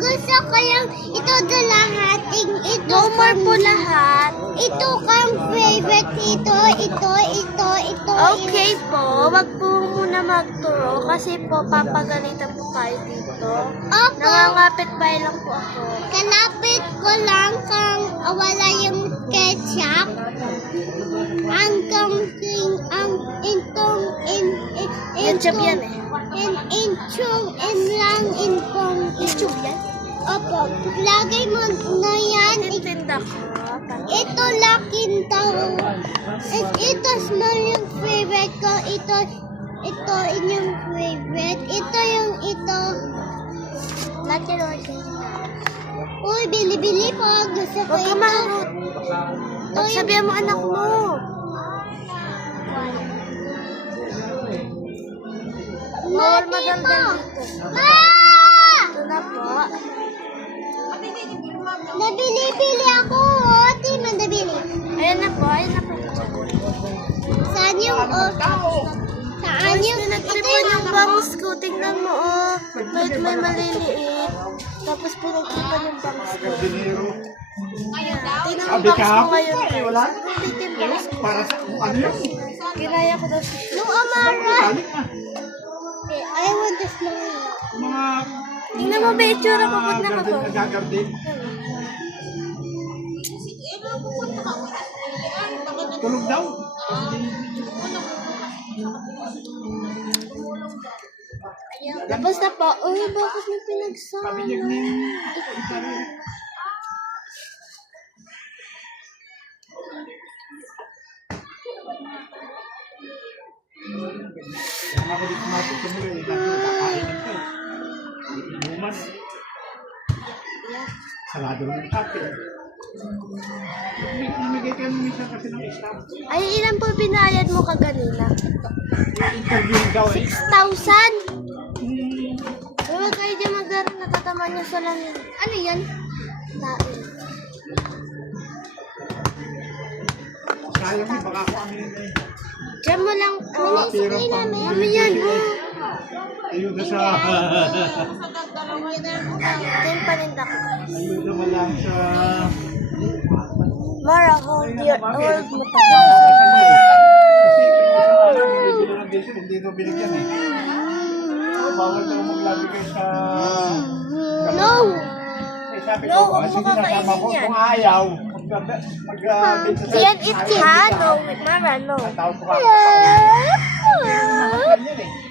gusto ko yung ito dalahating ito. No more po lahat. Ito kang favorite. Ito. Okay po, wag po muna magturo kasi po papagalitan po tayo dito. Opo. Nangangapit bahay lang po ako. Kalapit ko lang kang wala yung ketchup. Hanggang ang intong Ketchup yan eh. Intong yan? Opo. Lagay mo na yan. Tintinda ko. Ito laking tao. Ito small yung favorite ko. Ito yung favorite. Ito. Uy, bili-bili po. Gusto ko Huwag ka ito. maharot. Magsabihan mo anak mo. Bawal magandang dito. Ito na po. Nabili-bili ako. Di man nabili. Ayan na po. Saan yung Saan yung Pinagtripan yung bangus ko. Tingnan mo oh. May maliliit. Tapos pinagtripan yung bangus ko. Tingnan mo Sabi bangus ka, ko ngayon. wala. Complete yung bangus ko. Para sa ano yun? Kinaya ko daw siya. no amara. Galing na. I want this small. Mga... Tingnan mo ba yung itsura ko pag nakagaw? Nagagardin. Tulog daw. Tapos na po. Uy, bakit may pinagsama? Sabi niya ni... Ako dito masuk sa mga yung kakain ito. Inuman. Salado ng kape. Namigay ka minsan kasi ng staff. Ay, ilan po binayad mo kaganina? Interview daw eh. 6,000! Huwag kayo dyan maglaro, natatama niyo sa langit. Ano yan? Tae. Sayang eh, baka ako aminin eh. Diyan mo lang po. Kapirang pang... Ano yan? Ayun na sa... Ito yung paninda ko. Ayun na lang sa... Mara, hold mo tayo. Kasi hindi na lang dito, hindi na binigyan eh. Bawal na maglagay sa... No! Eh, sabi No, ko, huwag mo sige kakainin nasama ko yan. kung ayaw. Yan, it ha? No, Mara, no. Tawag ko ako. Hindi naman yan eh.